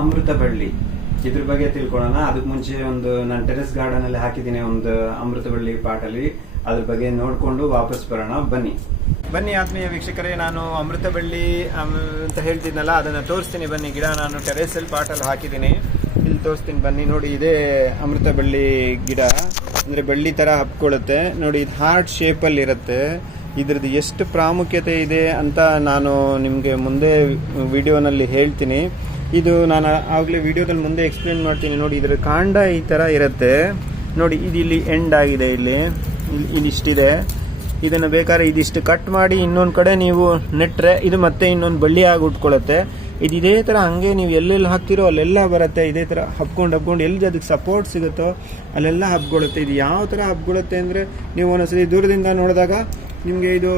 ಅಮೃತ ಬಳ್ಳಿ ಇದ್ರ ಬಗ್ಗೆ ತಿಳ್ಕೊಳ್ಳೋಣ. ಅದಕ್ಕೆ ಮುಂಚೆ ನಾನು ಟೆರೆಸ್ ಗಾರ್ಡನ್ ಅಲ್ಲಿ ಹಾಕಿದ್ದೀನಿ ಒಂದು ಅಮೃತ ಬಳ್ಳಿ ಪಾಟಲ್ಲಿ. ಅದ್ರ ಬಗ್ಗೆ ನೋಡ್ಕೊಂಡು ವಾಪಸ್ ಬರೋಣ. ಬನ್ನಿ ಆತ್ಮೀಯ ವೀಕ್ಷಕರೇ, ನಾನು ಅಮೃತ ಬಳ್ಳಿ ಅಂತ ಹೇಳ್ತಿದ್ನಲ್ಲ, ಅದನ್ನ ತೋರಿಸ್ತೀನಿ ಬನ್ನಿ. ಗಿಡ ನಾನು ಟೆರೆಸ್ ಅಲ್ಲಿ ಪಾಟಲ್ಲಿ ಹಾಕಿದ್ದೀನಿ, ಇಲ್ಲಿ ತೋರಿಸ್ತೀನಿ ಬನ್ನಿ. ನೋಡಿ, ಇದೇ ಅಮೃತ ಬಳ್ಳಿ ಗಿಡ. ಅಂದ್ರೆ ಬಳ್ಳಿ ತರ ಹಬ್ಕೊಳ್ಳುತ್ತೆ ನೋಡಿ. ಇದು ಹಾರ್ಟ್ ಶೇಪ್ ಅಲ್ಲಿ ಇರುತ್ತೆ. ಇದ್ರದ್ದು ಎಷ್ಟು ಪ್ರಾಮುಖ್ಯತೆ ಇದೆ ಅಂತ ನಾನು ನಿಮಗೆ ಮುಂದೆ ವಿಡಿಯೋನಲ್ಲಿ ಹೇಳ್ತೀನಿ. ಇದು ನಾನು ಆಗಲೇ ವಿಡಿಯೋದಲ್ಲಿ ಮುಂದೆ ಎಕ್ಸ್ಪ್ಲೇನ್ ಮಾಡ್ತೀನಿ. ನೋಡಿ, ಇದರ ಕಾಂಡ ಈ ಥರ ಇರುತ್ತೆ ನೋಡಿ. ಇದು ಇಲ್ಲಿ ಎಂಡ್ ಆಗಿದೆ, ಇದಿಷ್ಟಿದೆ. ಇದನ್ನು ಬೇಕಾದ್ರೆ ಇದಿಷ್ಟು ಕಟ್ ಮಾಡಿ ಇನ್ನೊಂದು ಕಡೆ ನೀವು ನೆಟ್ಟರೆ ಇದು ಮತ್ತೆ ಇನ್ನೊಂದು ಬಳ್ಳಿ ಆಗಿ ಉಟ್ಕೊಳ್ಳುತ್ತೆ. ಇದು ಇದೇ ಥರ ಹಂಗೆ ನೀವು ಎಲ್ಲೆಲ್ಲಿ ಹಾಕ್ತಿರೋ ಅಲ್ಲೆಲ್ಲ ಬರುತ್ತೆ. ಇದೇ ಥರ ಹಬ್ಕೊಂಡು ಎಲ್ಲಿ ಅದಕ್ಕೆ ಸಪೋರ್ಟ್ ಸಿಗುತ್ತೋ ಅಲ್ಲೆಲ್ಲ ಹಬ್ಕೊಳ್ಳುತ್ತೆ. ಇದು ಯಾವ ಥರ ಹಬ್ಕೊಳ್ಳುತ್ತೆ ಅಂದರೆ, ನೀವು ಒಂದೊಂದ್ಸರಿ ದೂರದಿಂದ ನೋಡಿದಾಗ ನಿಮಗೆ ಇದು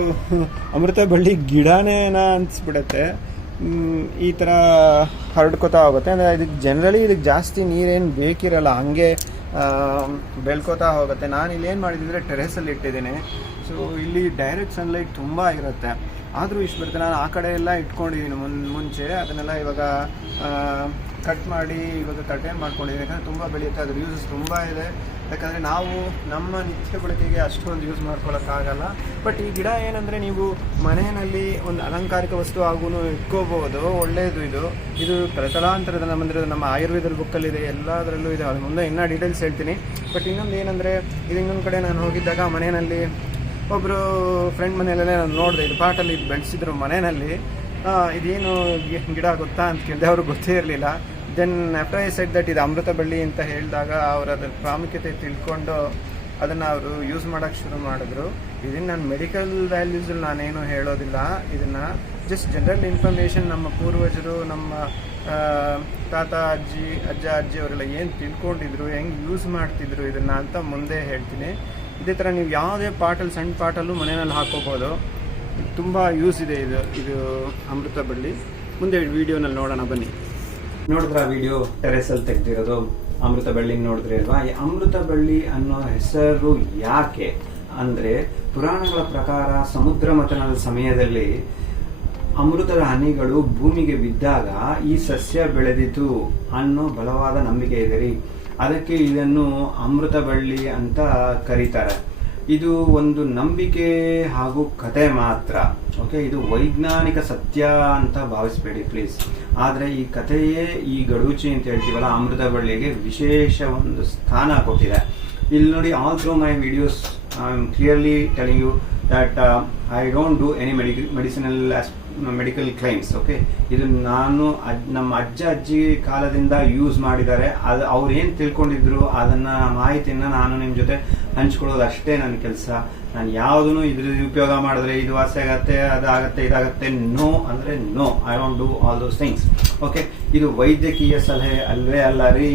ಅಮೃತ ಬಳ್ಳಿ ಗಿಡನೇನಾ ಅನಿಸ್ಬಿಡುತ್ತೆ. ಈ ಥರ ಹರಡ್ಕೋತಾ ಹೋಗುತ್ತೆ. ಅಂದರೆ ಇದಕ್ಕೆ ಜಾಸ್ತಿ ನೀರೇನು ಬೇಕಿರಲ್ಲ, ಹಂಗೆ ಬೆಳ್ಕೋತಾ ಹೋಗುತ್ತೆ. ನಾನು ಇಲ್ಲೇನು ಮಾಡಿದ್ರೆ ಟೆರೆಸಲ್ಲಿ ಇಟ್ಟಿದ್ದೀನಿ. ಸೊ ಇಲ್ಲಿ ಡೈರೆಕ್ಟ್ ಸನ್ಲೈಟ್ ತುಂಬ ಇರುತ್ತೆ, ಆದರೂ ಇಷ್ಟು ಬರುತ್ತೆ. ನಾನು ಆ ಕಡೆ ಎಲ್ಲ ಇಟ್ಕೊಂಡಿದ್ದೀನಿ ಮುಂಚೆ. ಅದನ್ನೆಲ್ಲ ಇವಾಗ ಕಟ್ ಮಾಡಿ ಇವಾಗ ಕಟೇನ್ ಮಾಡ್ಕೊಂಡಿದ್ದೀನಿ. ಯಾಕಂದರೆ ತುಂಬ ಬೆಳೆಯುತ್ತೆ, ಅದ್ರ ಯೂಸಸ್ ತುಂಬ ಇದೆ. ಯಾಕಂದರೆ ನಾವು ನಮ್ಮ ನಿತ್ಯ ಬಳಕೆಗೆ ಅಷ್ಟೊಂದು ಯೂಸ್ ಮಾಡ್ಕೊಳ್ಳೋಕ್ಕಾಗಲ್ಲ. ಬಟ್ ಈ ಗಿಡ ಏನಂದರೆ, ನೀವು ಮನೆಯಲ್ಲಿ ಒಂದು ಅಲಂಕಾರಿಕ ವಸ್ತು ಆಗೂ ಇಟ್ಕೋಬಹುದು. ಒಳ್ಳೆಯದು ಇದು ತಲತಲಾಂತರದ ನಮ್ಮ ಆಯುರ್ವೇದ ಬುಕ್ಕಲ್ಲಿದೆ, ಎಲ್ಲದರಲ್ಲೂ ಇದೆ. ಅದು ಮುಂದೆ ಇನ್ನೂ ಡೀಟೇಲ್ಸ್ ಹೇಳ್ತೀನಿ. ಬಟ್ ಇನ್ನೊಂದು ಏನಂದರೆ, ಇದು ಇನ್ನೊಂದು ಕಡೆ ನಾನು ಹೋಗಿದ್ದಾಗ ಮನೆಯಲ್ಲಿ ಒಬ್ಬರು ಫ್ರೆಂಡ್ ಮನೆಯಲ್ಲೇ ನಾನು ನೋಡಿದೆ, ಇದು ಪಾಟಲ್ಲಿ ಇದು ಬೆಳೆಸಿದ್ರು ಮನೆಯಲ್ಲಿ. ಇದೇನು ಗಿಡ ಗೊತ್ತಾ ಅಂತ ಕೇಳಿದೆ, ಅವ್ರಿಗೆ ಗೊತ್ತೇ ಇರಲಿಲ್ಲ. Then after I said that ಇದು ಅಮೃತ ಬಳ್ಳಿ ಅಂತ ಹೇಳಿದಾಗ ಅವರು ಅದರ ಪ್ರಾಮುಖ್ಯತೆ ತಿಳ್ಕೊಂಡು ಅದನ್ನು ಅವರು ಯೂಸ್ ಮಾಡೋಕ್ಕೆ ಶುರು ಮಾಡಿದ್ರು. ಇದನ್ನು ನಾನು ಮೆಡಿಕಲ್ ವ್ಯಾಲ್ಯೂಸಲ್ಲಿ ನಾನೇನು ಹೇಳೋದಿಲ್ಲ. ಇದನ್ನು ಜಸ್ಟ್ ಜನರಲ್ ಇನ್ಫಾರ್ಮೇಷನ್. ನಮ್ಮ ಪೂರ್ವಜರು, ನಮ್ಮ ತಾತ ಅಜ್ಜ ಅಜ್ಜಿ ಅವರೆಲ್ಲ ಏನು ತಿಳ್ಕೊಂಡಿದ್ರು, ಹೆಂಗೆ ಯೂಸ್ ಮಾಡ್ತಿದ್ರು ಇದನ್ನು ಅಂತ ಮುಂದೆ ಹೇಳ್ತೀನಿ. ಇದೇ ಥರ ನೀವು ಯಾವುದೇ ಪಾಟಲ್ಲಿ, ಸಣ್ಣ ಪಾಟಲ್ಲೂ ಮನೆಯಲ್ಲಿ ಹಾಕೋಬೋದು. ತುಂಬ ಯೂಸ್ ಇದೆ ಇದು ಅಮೃತ ಬಳ್ಳಿ. ಮುಂದೆ ವಿಡಿಯೋನಲ್ಲಿ ನೋಡೋಣ ಬನ್ನಿ. ನೋಡಿದ್ರ ವಿಡಿಯೋ ಟೆರೆಸಲ್ಲಿ ತೆಗೆದಿರೋದು ಅಮೃತ ಬಳ್ಳಿ ನೋಡಿದ್ರಿ ಅಲ್ವಾ? ಈ ಅಮೃತ ಬಳ್ಳಿ ಅನ್ನೋ ಹೆಸರು ಯಾಕೆ ಅಂದ್ರೆ, ಪುರಾಣಗಳ ಪ್ರಕಾರ ಸಮುದ್ರ ಮಥನದ ಸಮಯದಲ್ಲಿ ಅಮೃತದ ಹನಿಗಳು ಭೂಮಿಗೆ ಬಿದ್ದಾಗ ಈ ಸಸ್ಯ ಬೆಳೆದಿತು ಅನ್ನೋ ಬಲವಾದ ನಂಬಿಕೆ ಇದೆ ರೀ. ಅದಕ್ಕೆ ಇದನ್ನು ಅಮೃತ ಬಳ್ಳಿ ಅಂತ ಕರೀತಾರೆ. ಇದು ಒಂದು ನಂಬಿಕೆ ಹಾಗೂ ಕತೆ ಮಾತ್ರ. ಓಕೆ, ಇದು ವೈಜ್ಞಾನಿಕ ಸತ್ಯ ಅಂತ ಭಾವಿಸಬೇಡಿ ಪ್ಲೀಸ್. ಆದರೆ ಈ ಕಥೆಯೇ, ಈ ಗಡೂಚಿ ಅಂತ ಹೇಳ್ತೀವಲ್ಲ, ಅಮೃತ ಬಳ್ಳಿಗೆ ವಿಶೇಷ ಒಂದು ಸ್ಥಾನ ಕೊಟ್ಟಿದೆ. ಇಲ್ಲಿ ನೋಡಿ, all through my videos I am clearly telling you that I don't do any medical claims. Okay, ಇದು ನಾನು ನಮ್ಮ ಅಜ್ಜಿ ಕಾಲದಿಂದ ಯೂಸ್ ಮಾಡಿದ್ದಾರೆ. ಅದು ಅವ್ರು ಏನು ತಿಳ್ಕೊಂಡಿದ್ರು ಅದನ್ನ ಮಾಹಿತಿಯನ್ನ ನಾನು ನಿಮ್ಮ ಜೊತೆ ಹಂಚ್ಕೊಳ್ಳೋದು ಅಷ್ಟೇ ನನ್ನ ಕೆಲಸ. ನಾನು ಯಾವುದೂ ಇದ್ರ ಉಪಯೋಗ ಮಾಡಿದ್ರೆ ಇದು ವಾಸಿ ಆಗತ್ತೆ, ಅದಾಗತ್ತೆ, ಇದಾಗತ್ತೆ, ನೋ ಅಂದ್ರೆ no. I don't do all those things. Okay, ಇದು ವೈದ್ಯಕೀಯ ಸಲಹೆ ಅಲ್ವೇ ಅಲ್ಲ ರೀ.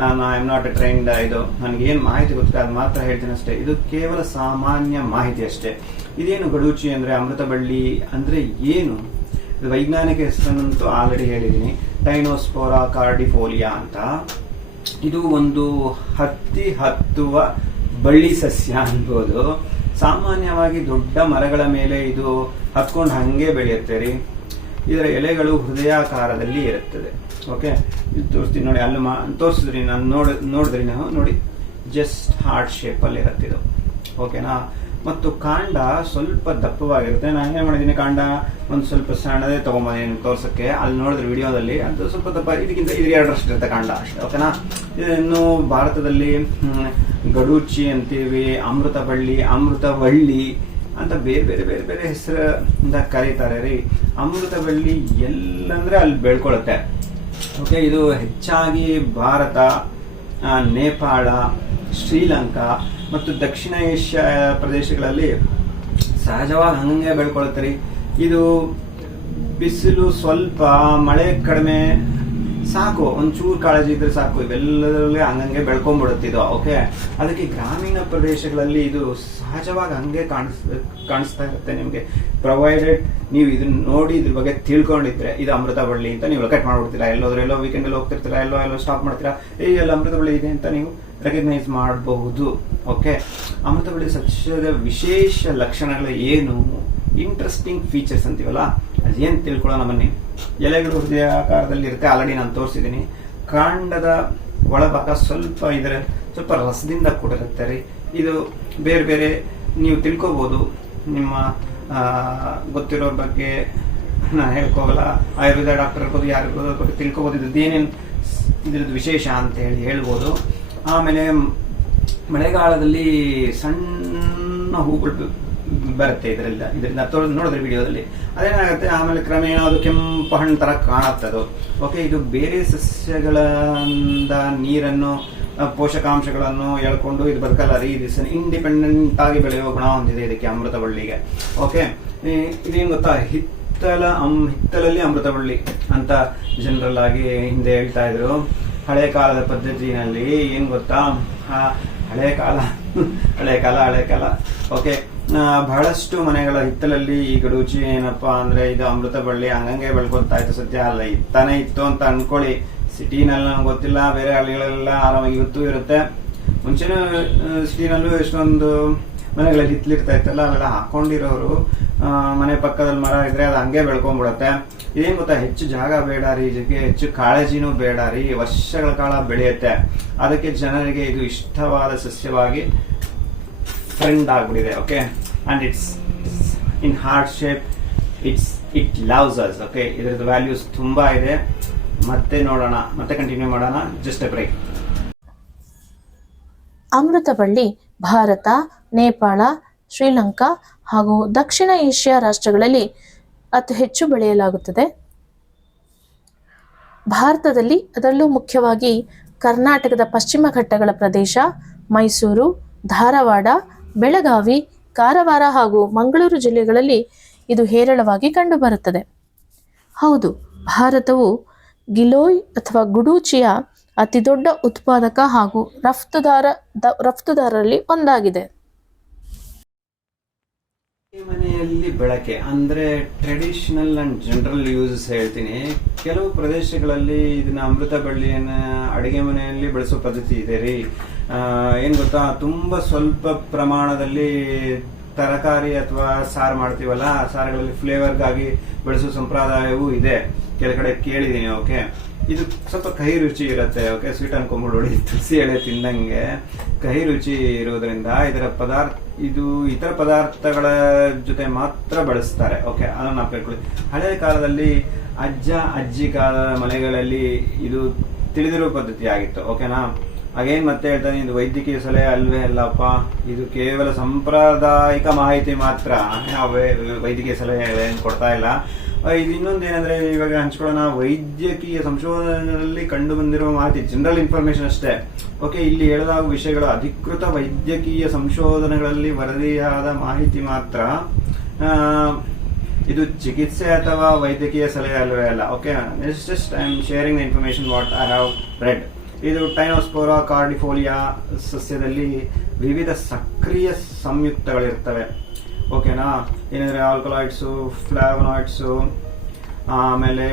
ನಾನು I am not a trained. ಇದು ನನಗೇನು ಮಾಹಿತಿ ಗೊತ್ತಿದೆ ಅದು ಮಾತ್ರ ಹೇಳ್ತೀನಿ ಅಷ್ಟೇ. ಇದು ಕೇವಲ ಸಾಮಾನ್ಯ ಮಾಹಿತಿ ಅಷ್ಟೇ. ಇದೇನು ಗಡೂಚಿ ಅಂದ್ರೆ, ಅಮೃತ ಬಳ್ಳಿ ಅಂದ್ರೆ ಏನು? ಇದು ವೈಜ್ಞಾನಿಕ ಹೆಸರನ್ನಂತೂ ಆಲ್ರೆಡಿ ಹೇಳಿದ್ದೀನಿ, ಟೈನೋಸ್ಪೋರಾ ಕಾರ್ಡಿಫೋಲಿಯಾ ಅಂತ. ಇದು ಒಂದು ಹತ್ತುವ ಬಳ್ಳಿ ಸಸ್ಯ ಅನ್ಬೋದು. ಸಾಮಾನ್ಯವಾಗಿ ದೊಡ್ಡ ಮರಗಳ ಮೇಲೆ ಇದು ಹತ್ಕೊಂಡು ಹಂಗೆ ಬೆಳೆಯುತ್ತೆ ರೀ. ಇದರ ಎಲೆಗಳು ಹೃದಯಾಕಾರದಲ್ಲಿ ಇರುತ್ತದೆ. ಓಕೆ, ಇದು ತೋರಿಸ್ತೀನಿ ನೋಡಿ. ಅಲ್ಲಿ ತೋರಿಸಿದ್ರಿ, ನಾನು ನೋಡಿದ್ರಿ ನಾವು ನೋಡಿ, ಜಸ್ಟ್ ಹಾರ್ಟ್ ಶೇಪ್ ಅಲ್ಲಿ ಇರುತ್ತೆ ಇದು. ಓಕೆನಾ? ಮತ್ತು ಕಾಂಡ ಸ್ವಲ್ಪ ದಪ್ಪವಾಗಿರುತ್ತೆ. ನಾನು ಏನ್ ಮಾಡಿದ್ದೀನಿ, ಕಾಂಡ ಒಂದು ಸ್ವಲ್ಪ ಸಣ್ಣದೇ ತಗೊಂಬಂದಿದ್ದೀನಿ ತೋರ್ಸಕ್ಕೆ. ಅಲ್ಲಿ ನೋಡಿದ್ರೆ ವಿಡಿಯೋದಲ್ಲಿ ಅದು ಸ್ವಲ್ಪ ದಪ್ಪ, ಇದಕ್ಕಿಂತ ಇದ್ರ 2ರಷ್ಟು ಇರುತ್ತೆ ಕಾಂಡ ಅಷ್ಟೇ. ಓಕೆನಾ? ಇದನ್ನು ಭಾರತದಲ್ಲಿ ಗಡೂಚಿ ಅಂತೀವಿ, ಅಮೃತ ಬಳ್ಳಿ, ಅಮೃತವಳ್ಳಿ ಅಂತ ಬೇರೆ ಬೇರೆ ಬೇರೆ ಬೇರೆ ಹೆಸರಿಂದ ಕರೀತಾರೆ ರೀ. ಅಮೃತ ಬಳ್ಳಿ ಎಲ್ಲಂದ್ರೆ ಅಲ್ಲಿ ಬೆಳ್ಕೊಳುತ್ತೆ. ಓಕೆ, ಇದು ಹೆಚ್ಚಾಗಿ ಭಾರತ, ನೇಪಾಳ, ಶ್ರೀಲಂಕಾ ಮತ್ತು ದಕ್ಷಿಣ ಏಷ್ಯಾ ಪ್ರದೇಶಗಳಲ್ಲಿ ಸಹಜವಾಗಿ ಹಂಗೆ ಬೆಳ್ಕೊಳುತ್ತೆ ರೀ. ಇದು ಬಿಸಿಲು ಸ್ವಲ್ಪ, ಮಳೆ ಕಡಿಮೆ ಸಾಕು, ಒಂಚೂರು ಕಾಳಜಿ ಇದ್ರೆ ಸಾಕು, ಇವೆಲ್ಲದರಲ್ಲಿ ಹಂಗಂಗೆ ಬೆಳ್ಕೊಂಡ್ಬಿಡುತ್ತೆ ಇದು. ಓಕೆ, ಅದಕ್ಕೆ ಗ್ರಾಮೀಣ ಪ್ರದೇಶಗಳಲ್ಲಿ ಇದು ಸಹಜವಾಗಿ ಹಂಗೆ ಕಾಣಿಸ್ತಾ ಇರುತ್ತೆ ನಿಮಗೆ. ಪ್ರೊವೈಡೆಡ್ ನೀವು ಇದನ್ನ ನೋಡಿ ಇದ್ರ ಬಗ್ಗೆ ತಿಳ್ಕೊಂಡಿದ್ರೆ ಇದು ಅಮೃತ ಬಳ್ಳಿ ಅಂತ ನೀವು ಕಟ್ ಮಾಡ್ಬಿಡ್ತೀರಾ. ಎಲ್ಲೋ ವೀಕೆಂಡ್ ಅಲ್ಲಿ ಹೋಗ್ತಿರ್ತೀರಾ, ಎಲ್ಲೋ ಸ್ಟಾಪ್ ಮಾಡ್ತೀರಾ, ಎಲ್ಲ ಅಮೃತ ಬಳ್ಳಿ ಇದೆ ಅಂತ ನೀವು ರೆಕಗ್ನೈಸ್ ಮಾಡಬಹುದು. ಓಕೆ, ಅಮೃತ ಬಳ್ಳಿ ಸಸ್ಯದ ವಿಶೇಷ ಲಕ್ಷಣಗಳು ಏನು ಇಂಟ್ರೆಸ್ಟಿಂಗ್ ಫೀಚರ್ಸ್ ಅಂತೀವಲ್ಲ ಅದೇನು ತಿಳ್ಕೊಳ್ಳೋಣ ಬನ್ನಿ. ಎಲೆಗಳು ಹೃದಯ ಆಕಾರದಲ್ಲಿ ಇರುತ್ತೆ, ಆಲ್ರೆಡಿ ನಾನು ತೋರಿಸಿದ್ದೀನಿ. ಕಾಂಡದ ಒಳಭಾಗ ಸ್ವಲ್ಪ ರಸದಿಂದ ಕೂಡಿರುತ್ತೆ ರೀ. ಇದು ಬೇರೆ ಬೇರೆ ನೀವು ತಿಳ್ಕೊಬೋದು. ನಿಮ್ಮ ಗೊತ್ತಿರೋರ ಬಗ್ಗೆ ನಾನು ಹೇಳ್ಕೋಗಲ್ಲ, ಆಯುರ್ವೇದ ಡಾಕ್ಟರ್ ಇರ್ಬೋದು, ಯಾರಿರ್ಬೋದು, ಅದ್ರ ಬಗ್ಗೆ ತಿಳ್ಕೊಬೋದು. ಇದ್ರದ್ದು ವಿಶೇಷ ಅಂತ ಹೇಳ್ಬೋದು. ಆಮೇಲೆ ಮಳೆಗಾಲದಲ್ಲಿ ಸಣ್ಣ ಹೂಗಳು ಬರುತ್ತೆ ಇದರಿಂದ ನೋಡಿದ್ರೆ ವಿಡಿಯೋದಲ್ಲಿ ಅದೇನಾಗುತ್ತೆ. ಆಮೇಲೆ ಕ್ರಮೇಣ ಅದು ಕೆಂಪು ಹಣ್ಣು ತರ ಕಾಣುತ್ತದು. ಓಕೆ, ಇದು ಬೇರೆ ಸಸ್ಯಗಳಿಂದ ನೀರನ್ನು ಪೋಷಕಾಂಶಗಳನ್ನು ಎಳ್ಕೊಂಡು ಇದು ಬದುಕಲ್ಲ ರೀ. ಇದು ಇಂಡಿಪೆಂಡೆಂಟ್ ಆಗಿ ಬೆಳೆಯುವ ಗುಣ ಹೊಂದಿದೆ ಇದಕ್ಕೆ, ಅಮೃತಬಳ್ಳಿಗೆ. ಓಕೆ, ಇದೇನು ಗೊತ್ತಾ, ಹಿತ್ತಲಲ್ಲಿ ಅಮೃತಬಳ್ಳಿ ಅಂತ ಜನರಲ್ ಆಗಿ ಹಿಂದೆ ಹೇಳ್ತಾ ಇದ್ರು. ಹಳೆ ಕಾಲದ ಪದ್ಧತಿನಲ್ಲಿ ಏನ್ ಗೊತ್ತಾ, ಹಳೆ ಕಾಲ ಓಕೆ, ಬಹಳಷ್ಟು ಮನೆಗಳ ಹಿತ್ತಲಲ್ಲಿ ಈ ಗಡೂಚಿ ಏನಪ್ಪಾ ಅಂದ್ರೆ ಇದು ಅಮೃತ ಬಳ್ಳಿ ಹಂಗಂಗೆ ಬೆಳ್ಕೊತಾ ಇತ್ತು. ಸದ್ಯ ಅಲ್ಲ, ಇತ್ತಾನೆ ಇತ್ತು ಅಂತ ಅನ್ಕೊಳ್ಳಿ. ಸಿಟಿನಲ್ಲಿ ನಮ್ಗೆ ಗೊತ್ತಿಲ್ಲ, ಬೇರೆ ಹಳ್ಳಿಗಳೆಲ್ಲ ಆರಾಮಾಗಿ ಇವತ್ತು ಇರುತ್ತೆ. ಮುಂಚೆನೂ ಸಿಟಿನಲ್ಲೂ ಎಷ್ಟೊಂದು ಮನೆಗಳಲ್ಲಿ ಹಿತ್ತಲಿರ್ತಾ ಇತ್ತಲ್ಲ, ಅವೆಲ್ಲ ಹಾಕೊಂಡಿರೋರು ಮನೆ ಪಕ್ಕದಲ್ಲಿ ಮರ ಇದ್ರೆ ಅದು ಹಂಗೆ ಬೆಳ್ಕೊಂಡ್ಬಿಡತ್ತೆ. ಇದೇನ್ ಗೊತ್ತಾ, ಹೆಚ್ಚು ಜಾಗ ಬೇಡ ರೀ, ಇದಕ್ಕೆ ಹೆಚ್ಚು ಕಾಳಜಿನೂ ಬೇಡ ರೀ, ವರ್ಷಗಳ ಕಾಲ ಬೆಳೆಯುತ್ತೆ. ಅದಕ್ಕೆ ಜನರಿಗೆ ಇದು ಇಷ್ಟವಾದ ಸಸ್ಯವಾಗಿ ಫ್ರೆಂಡ್ ಆಗ್ಬಿಟ್ಟಿದೆ. Okay, and it's in heart shape, it loves us. Okay, ಇದರದ್ದು ವ್ಯಾಲ್ಯೂಸ್ ತುಂಬಾ ಇದೆ. ಮತ್ತೆ ನೋಡೋಣ, ಮತ್ತೆ ಕಂಟಿನ್ಯೂ ಮಾಡೋಣ. Just a break. ಅಮೃತಬಳ್ಳಿ ಭಾರತ, ನೇಪಾಳ, ಶ್ರೀಲಂಕಾ ಹಾಗೂ ದಕ್ಷಿಣ ಏಷ್ಯಾ ರಾಷ್ಟ್ರಗಳಲ್ಲಿ ಅತಿ ಹೆಚ್ಚು ಬೆಳೆಯಲಾಗುತ್ತದೆ. ಭಾರತದಲ್ಲಿ ಅದರಲ್ಲೂ ಮುಖ್ಯವಾಗಿ ಕರ್ನಾಟಕದ ಪಶ್ಚಿಮ ಘಟ್ಟಗಳ ಪ್ರದೇಶ, ಮೈಸೂರು, ಧಾರವಾಡ, ಬೆಳಗಾವಿ, ಕಾರವಾರ ಹಾಗೂ ಮಂಗಳೂರು ಜಿಲ್ಲೆಗಳಲ್ಲಿ ಇದು ಹೇರಳವಾಗಿ ಕಂಡುಬರುತ್ತದೆ. ಹೌದು, ಭಾರತವು ಗಿಲೋಯ್ ಅಥವಾ ಗುಡೂಚಿಯ ಅತಿ ದೊಡ್ಡ ಉತ್ಪಾದಕ ಹಾಗೂ ರಫ್ತುದಾರರಲ್ಲಿ ಒಂದಾಗಿದೆ. ಮನೆಯಲ್ಲಿ ಬಳಕೆ ಅಂದ್ರೆ ಟ್ರೆಡಿಷನಲ್ ಅಂಡ್ ಜನರಲ್ ಯೂಸಸ್ ಹೇಳ್ತೀನಿ. ಕೆಲವು ಪ್ರದೇಶಗಳಲ್ಲಿ ಇದನ್ನ ಅಮೃತ ಬಳ್ಳಿಯನ್ನ ಅಡಿಗೆ ಮನೆಯಲ್ಲಿ ಬಳಸೋ ಪದ್ಧತಿ ಇದೆ ರೀ. ಏನ್ ಗೊತ್ತಾ, ತುಂಬಾ ಸ್ವಲ್ಪ ಪ್ರಮಾಣದಲ್ಲಿ ತರಕಾರಿ ಅಥವಾ ಸಾರು ಮಾಡ್ತೀವಲ್ಲ, ಸಾರುಗಳಲ್ಲಿ ಫ್ಲೇವರ್ಗಾಗಿ ಬಳಸೋ ಸಂಪ್ರದಾಯವೂ ಇದೆ. ಕೆಲ ಕಡೆ ಕೇಳಿದೀನಿ. ಓಕೆ, ಇದು ಸ್ವಲ್ಪ ಕಹಿ ರುಚಿ ಇರುತ್ತೆ. ಓಕೆ, ಸ್ವೀಟ್ ಅನ್ಕೊಂಡ್ಬಿಡಿ, ತುಳಸಿ ಎಳೆ ತಿಂದಂಗೆ ಕಹಿ ರುಚಿ ಇರೋದ್ರಿಂದ ಇದು ಇತರ ಪದಾರ್ಥಗಳ ಜೊತೆ ಮಾತ್ರ ಬಳಸ್ತಾರೆ. ಓಕೆ, ಅದನ್ನ ಕೇಳ್ಕೊಳ್ಳಿ. ಹಳೆಯ ಕಾಲದಲ್ಲಿ ಅಜ್ಜಿ ಕಾಲದ ಮನೆಗಳಲ್ಲಿ ಇದು ತಿಳಿದಿರೋ ಪದ್ಧತಿ ಆಗಿತ್ತು. ಓಕೆನಾ, ಹಾಗೇನ್ ಮತ್ತೆ ಹೇಳ್ತಾನೆ, ಇದು ವೈದ್ಯಕೀಯ ಸಲಹೆ ಅಲ್ವೇ ಅಲ್ಲಪ್ಪ, ಇದು ಕೇವಲ ಸಾಂಪ್ರದಾಯಿಕ ಮಾಹಿತಿ ಮಾತ್ರ, ವೈದ್ಯಕೀಯ ಸಲಹೆ ಏನು ಕೊಡ್ತಾ ಇಲ್ಲ. ಇದು ಇನ್ನೊಂದೇನಂದ್ರೆ, ಇವಾಗ ಹಂಚ್ಕೊಳ್ಳೋಣ, ವೈದ್ಯಕೀಯ ಸಂಶೋಧನೆಯಲ್ಲಿ ಕಂಡು ಬಂದಿರುವ ಮಾಹಿತಿ ಜನರಲ್ ಇನ್ಫಾರ್ಮೇಶನ್ ಅಷ್ಟೇ. ಓಕೆ, ಇಲ್ಲಿ ಹೇಳಲಾಗುವ ವಿಷಯಗಳು ಅಧಿಕೃತ ವೈದ್ಯಕೀಯ ಸಂಶೋಧನೆಗಳಲ್ಲಿ ವರದಿಯಾದ ಮಾಹಿತಿ ಮಾತ್ರ. ಇದು ಚಿಕಿತ್ಸೆ ಅಥವಾ ವೈದ್ಯಕೀಯ ಸಲಹೆ ಅಲ್ವೇ ಅಲ್ಲ. Okay, just I am sharing the information what I have read. ಇದು ಟೈನೋಸ್ಪೋರಾ ಕಾರ್ಡಿಫೋಲಿಯಾ ಸಸ್ಯದಲ್ಲಿ ವಿವಿಧ ಸಕ್ರಿಯ ಸಂಯುಕ್ತಗಳಿರ್ತವೆ. ಓಕೆನಾ, ಏನಂದ್ರೆ ಆಲ್ಕಲಾಯ್ಡ್ಸು, ಫ್ಲಾವನಾಯ್ಡ್ಸು, ಆಮೇಲೆ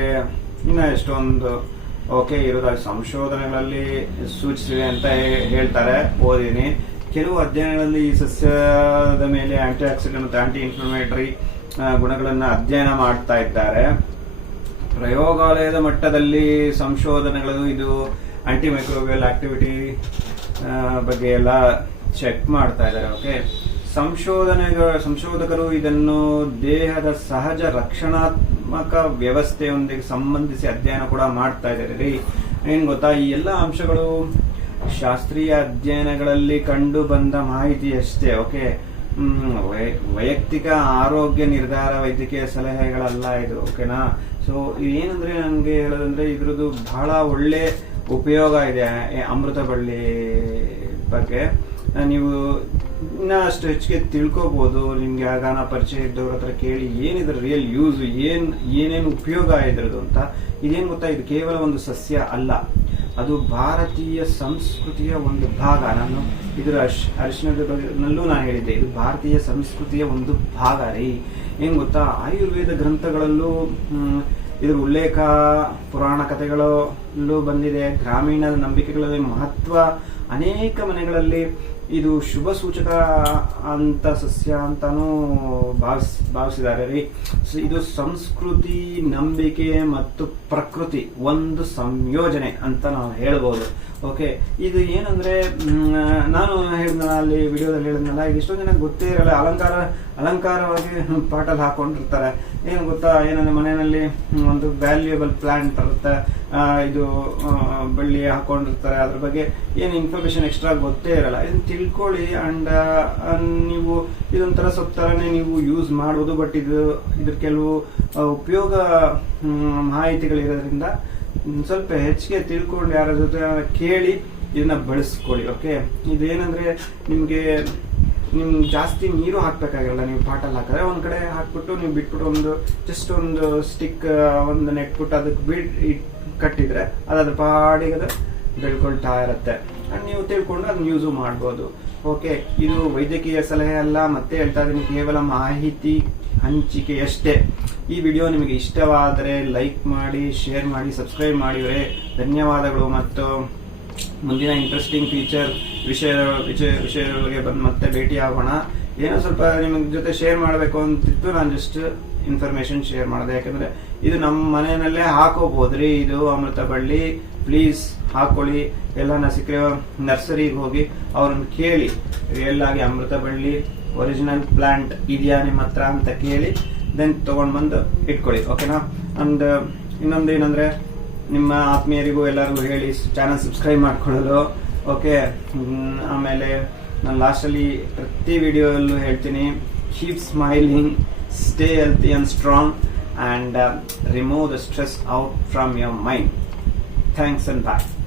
ಇನ್ನ ಎಷ್ಟೊಂದು ಇರೋದಾಗಿ ಸಂಶೋಧನೆಗಳಲ್ಲಿ ಸೂಚಿಸಿವೆ ಅಂತ ಹೇಳ್ತಾರೆ, ಓದಿನಿ. ಕೆಲವು ಅಧ್ಯಯನಗಳಲ್ಲಿ ಈ ಸಸ್ಯದ ಮೇಲೆ ಆಂಟಿ ಆಕ್ಸಿಡೆಂಟ್ ಮತ್ತು ಆಂಟಿ ಇನ್ಫ್ಲಮೇಟರಿ ಗುಣಗಳನ್ನ ಅಧ್ಯಯನ ಮಾಡ್ತಾ ಇದ್ದಾರೆ. ಪ್ರಯೋಗಾಲಯದ ಮಟ್ಟದಲ್ಲಿ ಸಂಶೋಧನೆಗಳು ಇದು ಆಂಟಿ ಮೈಕ್ರೋಬಿಯಲ್ ಆಕ್ಟಿವಿಟಿ ಬಗ್ಗೆ ಎಲ್ಲ ಚೆಕ್ ಮಾಡ್ತಾ ಇದ್ದಾರೆ. ಓಕೆ, ಸಂಶೋಧಕರು ಇದನ್ನು ದೇಹದ ಸಹಜ ರಕ್ಷಣಾತ್ಮಕ ವ್ಯವಸ್ಥೆಯೊಂದಿಗೆ ಸಂಬಂಧಿಸಿ ಅಧ್ಯಯನ ಕೂಡ ಮಾಡ್ತಾ ಇದ್ದಾರೆ ರೀ. ಏನ್ ಗೊತ್ತಾ, ಈ ಎಲ್ಲ ಅಂಶಗಳು ಶಾಸ್ತ್ರೀಯ ಅಧ್ಯಯನಗಳಲ್ಲಿ ಕಂಡು ಬಂದ ಮಾಹಿತಿ ಅಷ್ಟೇ. ಓಕೆ, ವೈಯಕ್ತಿಕ ಆರೋಗ್ಯ ನಿರ್ಧಾರ ವೈದ್ಯಕೀಯ ಸಲಹೆಗಳಲ್ಲ ಇದು. ಓಕೆನಾ, ಸೊ ಏನಂದ್ರೆ ನನಗೆ ಹೇಳೋದಂದ್ರೆ, ಇದ್ರದ್ದು ಬಹಳ ಒಳ್ಳೆ ಉಪಯೋಗ ಇದೆ ಅಮೃತ ಬಳ್ಳಿ ಬಗ್ಗೆ. ನೀವು ಇನ್ನಷ್ಟು ಹೆಚ್ಚಿಗೆ ತಿಳ್ಕೋಬಹುದು. ನಿಮ್ಗೆ ಆಗಾನ ಪರಿಚಯ ಇದ್ದವ್ರ ಹತ್ರ ಕೇಳಿ ಏನಿದ್ರ ರಿಯಲ್ ಯೂಸ್, ಏನೇನು ಉಪಯೋಗ ಇದ್ರದ್ದು ಅಂತ. ಇದೇನು ಗೊತ್ತಾ, ಇದು ಕೇವಲ ಒಂದು ಸಸ್ಯ ಅಲ್ಲ, ಅದು ಭಾರತೀಯ ಸಂಸ್ಕೃತಿಯ ಒಂದು ಭಾಗ. ನಾನು ಇದರ ಅರಿಶಿನದಲ್ಲೂ ನಾನು ಹೇಳಿದ್ದೆ, ಇದು ಭಾರತೀಯ ಸಂಸ್ಕೃತಿಯ ಒಂದು ಭಾಗ ರೀ. ಏನ್ ಗೊತ್ತಾ, ಆಯುರ್ವೇದ ಗ್ರಂಥಗಳಲ್ಲೂ ಇದರ ಉಲ್ಲೇಖ, ಪುರಾಣ ಕಥೆಗಳಲ್ಲೂ ಬಂದಿದೆ. ಗ್ರಾಮೀಣ ನಂಬಿಕೆಗಳಲ್ಲಿ ಮಹತ್ವ, ಅನೇಕ ಮನೆಗಳಲ್ಲಿ ಇದು ಶುಭ ಸೂಚಕ ಅಂತ ಸಸ್ಯ ಅಂತಾನೂ ಭಾವಿಸಿದ್ದಾರೆ ರೀ. ಇದು ಸಂಸ್ಕೃತಿ, ನಂಬಿಕೆ ಮತ್ತು ಪ್ರಕೃತಿ ಒಂದು ಸಂಯೋಜನೆ ಅಂತ ನಾವು ಹೇಳ್ಬೋದು. ಓಕೆ, ಇದು ಏನಂದ್ರೆ ನಾನು ಹೇಳಿದ್ನಲ್ಲ, ಅಲ್ಲಿ ವಿಡಿಯೋದಲ್ಲಿ ಹೇಳಿದ್ನಲ್ಲ, ಇದು ಎಷ್ಟೋ ಜನ ಗೊತ್ತೇ ಇರಲ್ಲ. ಅಲಂಕಾರವಾಗಿ ಪಾಟಲ್ಲಿ ಹಾಕೊಂಡಿರ್ತಾರೆ. ಏನು ಗೊತ್ತಾ, ಏನಂದ್ರೆ ಮನೆಯಲ್ಲಿ ಒಂದು ವ್ಯಾಲ್ಯೂಯಬಲ್ ಪ್ಲಾಂಟ್ ಇರುತ್ತೆ, ಇದು ಬಳ್ಳಿ ಹಾಕೊಂಡಿರ್ತಾರೆ. ಅದ್ರ ಬಗ್ಗೆ ಏನು ಇನ್ಫಾರ್ಮೇಶನ್ ಎಕ್ಸ್ಟ್ರಾ ಗೊತ್ತೇ ಇರಲ್ಲ. ಇದನ್ನ ತಿಳ್ಕೊಳ್ಳಿ. ಅಂಡ್ ನೀವು ಇದೊಂಥರ ಸೊಪ್ಪು ಥರನೇ ನೀವು ಯೂಸ್ ಮಾಡ್ಬೋದು. ಬಟ್ ಇದ್ರ ಕೆಲವು ಉಪಯೋಗ ಮಾಹಿತಿಗಳಿರೋದ್ರಿಂದ ಸ್ವಲ್ಪ ಹೆಚ್ಚಿಗೆ ತಿಳ್ಕೊಂಡು ಯಾರ ಜೊತೆ ಕೇಳಿ ಇದನ್ನ ಬಳಸ್ಕೊಳ್ಳಿ. ಓಕೆ, ಇದೇನಂದ್ರೆ ನಿಮ್ಗೆ ಜಾಸ್ತಿ ನೀರು ಹಾಕ್ಬೇಕಾಗಿಲ್ಲ. ನೀವು ಪಾಟಲ್ಲಿ ಹಾಕಿದ್ರೆ ಒಂದ್ ಕಡೆ ಹಾಕ್ಬಿಟ್ಟು ನೀವು ಬಿಟ್ಬಿಟ್ಟು ಜಸ್ಟ್ ಒಂದು ಸ್ಟಿಕ್ ಒಂದು ನೆಟ್ಬಿಟ್ಟು ಅದಕ್ಕೆ ಕಟ್ಟಿದ್ರೆ ಅದ್ರ ಪಾಡಿಗೆ ಅದು ಬೆಳ್ಕೊಳ್ತಾ ಇರುತ್ತೆ. ನೀವು ತಿಳ್ಕೊಂಡು ಅದನ್ನ ಯೂಸು ಮಾಡ್ಬೋದು. ಓಕೆ, ಇದು ವೈದ್ಯಕೀಯ ಸಲಹೆ ಅಲ್ಲ, ಮತ್ತೆ ಹೇಳ್ತಾ ಇದೀನಿ, ಕೇವಲ ಮಾಹಿತಿ ಹಂಚಿಕೆಯಷ್ಟೇ. ಈ ವಿಡಿಯೋ ನಿಮಗೆ ಇಷ್ಟವಾದರೆ ಲೈಕ್ ಮಾಡಿ, ಶೇರ್ ಮಾಡಿ, ಸಬ್ಸ್ಕ್ರೈಬ್ ಮಾಡಿದರೆ ಧನ್ಯವಾದಗಳು. ಮತ್ತು ಮುಂದಿನ ಇಂಟ್ರೆಸ್ಟಿಂಗ್ ವಿಷಯಗಳಿಗೆ ಬಂದು ಮತ್ತೆ ಭೇಟಿ ಆಗೋಣ. ಏನೋ ಸ್ವಲ್ಪ ನಿಮಗೆ ಜೊತೆ ಶೇರ್ ಮಾಡಬೇಕು ಅಂತಿತ್ತು, ನಾನು ಜಸ್ಟ್ ಇನ್ಫಾರ್ಮೇಶನ್ ಶೇರ್ ಮಾಡಿದೆ. ಯಾಕಂದ್ರೆ ಇದು ನಮ್ಮ ಮನೆಯಲ್ಲೇ ಹಾಕೋಬಹುದ್ರಿ. ಇದು ಅಮೃತ ಬಳ್ಳಿ, ಪ್ಲೀಸ್ ಹಾಕೊಳ್ಳಿ. ಎಲ್ಲ ಸಿಕ್ಕರೆ ನರ್ಸರಿಗೆ ಹೋಗಿ ಅವ್ರನ್ನ ಕೇಳಿ, ರಿಯಲ್ ಆಗಿ ಅಮೃತ ಬಳ್ಳಿ ಒರಿಜಿನಲ್ ಪ್ಲಾಂಟ್ ಇದೆಯಾ ನಿಮ್ಮ ಹತ್ರ ಅಂತ ಕೇಳಿ ದೆನ್ ತಗೊಂಡ್ ಬಂದು ಇಟ್ಕೊಳ್ಳಿ. ಓಕೆನಾ? ಅಂಡ್ ಇನ್ನೊಂದು ಏನಂದ್ರೆ, ನಿಮ್ಮ ಆತ್ಮೀಯರಿಗೂ ಎಲ್ಲರಿಗೂ ಹೇಳಿ ಚಾನಲ್ ಸಬ್ಸ್ಕ್ರೈಬ್ ಮಾಡ್ಕೊಳ್ಳಲು. ಓಕೆ, ಆಮೇಲೆ ನಾನು ಲಾಸ್ಟಲ್ಲಿ ಪ್ರತಿ ವಿಡಿಯೋಲ್ಲೂ ಹೇಳ್ತೀನಿ, keep smiling, stay healthy and strong, and remove the stress out from your mind. Thanks and bye.